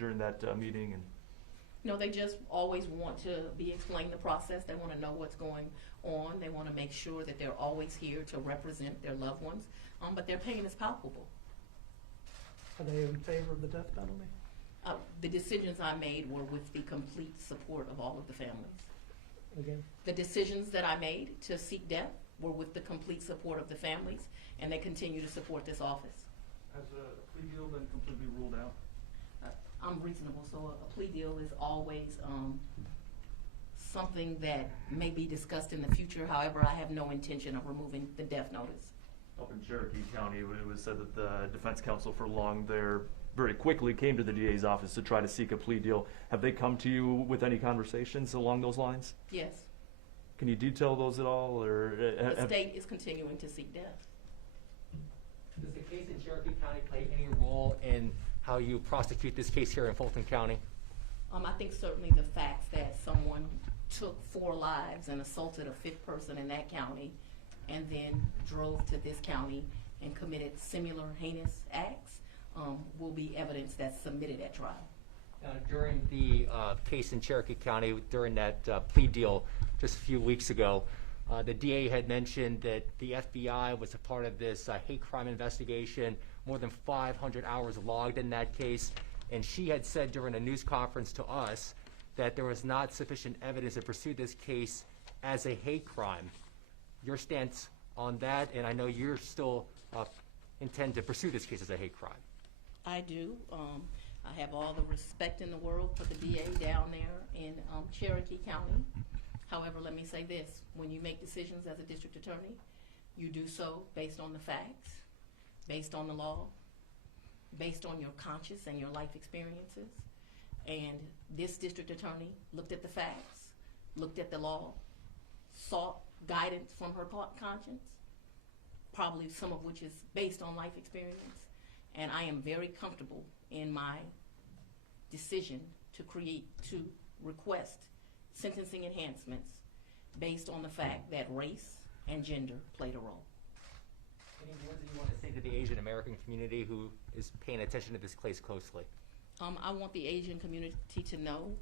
during that meeting? And No, they just always want to be explained the process. They want to know what's going on. They want to make sure that they're always here to represent their loved ones. But their pain is palpable. Are they in favor of the death penalty? The decisions I made were with the complete support of all of the families. Again? The decisions that I made to seek death were with the complete support of the families, and they continue to support this office. Has a plea deal been completely ruled out? I'm reasonable, so a plea deal is always something that may be discussed in the future. However, I have no intention of removing the death notice. up in Cherokee County, it was said that the defense counsel for Long there very quickly came to the DA's office to try to seek a plea deal. Have they come to you with any conversations along those lines? Yes. Can you detail those at all, or The state is continuing to seek death. Does the case in Cherokee County play any role in how you prosecute this case here in Fulton County? I think certainly the facts that someone took 4 lives and assaulted a 5th person in that county and then drove to this county and committed similar heinous acts will be evidence that's submitted at trial. During the case in Cherokee County, during that plea deal just a few weeks ago, the DA had mentioned that the FBI was a part of this hate crime investigation, more than 500 hours logged in that case, and she had said during a news conference to us that there was not sufficient evidence to pursue this case as a hate crime. Your stance on that, and I know you're still intend to pursue this case as a hate crime. I do. I have all the respect in the world for the DA down there in Cherokee County. However, let me say this. When you make decisions as a district attorney, you do so based on the facts, based on the law, based on your conscience and your life experiences. And this district attorney looked at the facts, looked at the law, sought guidance from her conscience, probably some of which is based on life experience. And I am very comfortable in my decision to request sentencing enhancements based on the fact that race and gender played a role. Any words that you want to say to the Asian American community who is paying attention to this case closely? I want the Asian community to know,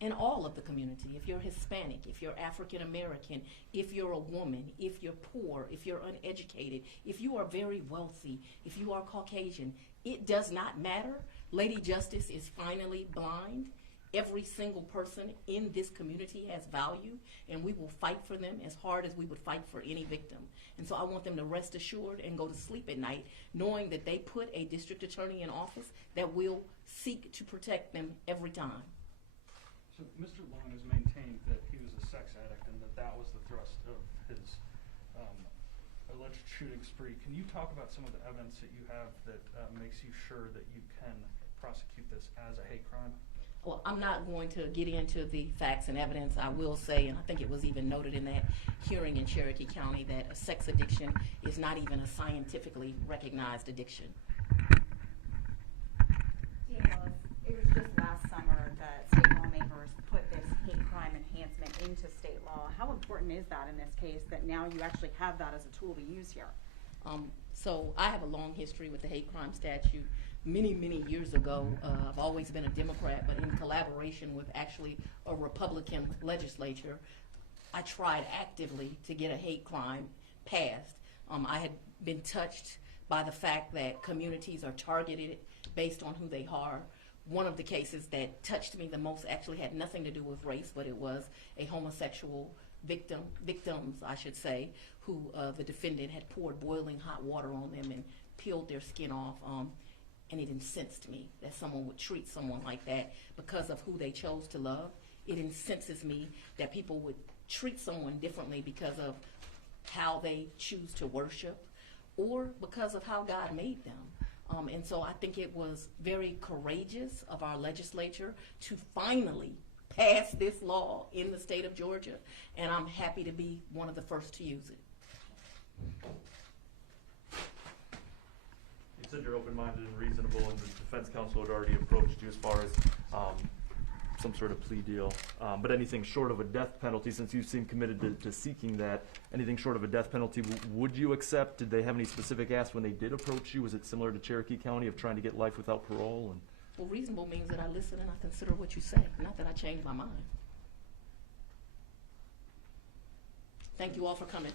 and all of the community, if you're Hispanic, if you're African American, if you're a woman, if you're poor, if you're uneducated, if you are very wealthy, if you are Caucasian, it does not matter. Lady Justice is finally blind. Every single person in this community has value, and we will fight for them as hard as we would fight for any victim. And so I want them to rest assured and go to sleep at night knowing that they put a district attorney in office that will seek to protect them every time. So Mr. Long has maintained that he was a sex addict and that was the thrust of his alleged shooting spree. Can you talk about some of the evidence that you have that makes you sure that you can prosecute this as a hate crime? Well, I'm not going to get into the facts and evidence. I will say, and I think it was even noted in that hearing in Cherokee County, that a sex addiction is not even a scientifically recognized addiction. It was just last summer that state lawmakers put this hate crime enhancement into state law. How important is that in this case, that now you actually have that as a tool to use here? So I have a long history with the hate crime statute. Many, many years ago, I've always been a Democrat, but in collaboration with actually a Republican legislature, I tried actively to get a hate crime passed. I had been touched by the fact that communities are targeted based on who they are. One of the cases that touched me the most actually had nothing to do with race, but it was a homosexual victims, I should say, who the defendant had poured boiling hot water on them and peeled their skin off. And it incensed me that someone would treat someone like that because of who they chose to love. It incenses me that people would treat someone differently because of how they choose to worship or because of how God made them. And so I think it was very courageous of our legislature to finally pass this law in the state of Georgia, and I'm happy to be one of the first to use it. You said you're open-minded and reasonable, and the defense counsel had already approached you as far as some sort of plea deal. But anything short of a death penalty, since you seem committed to seeking that, anything short of a death penalty, would you accept? Did they have any specific asks when they did approach you? Was it similar to Cherokee County of trying to get life without parole? And Well, reasonable means that I listen and I consider what you say, not that I change my mind. Thank you all for coming.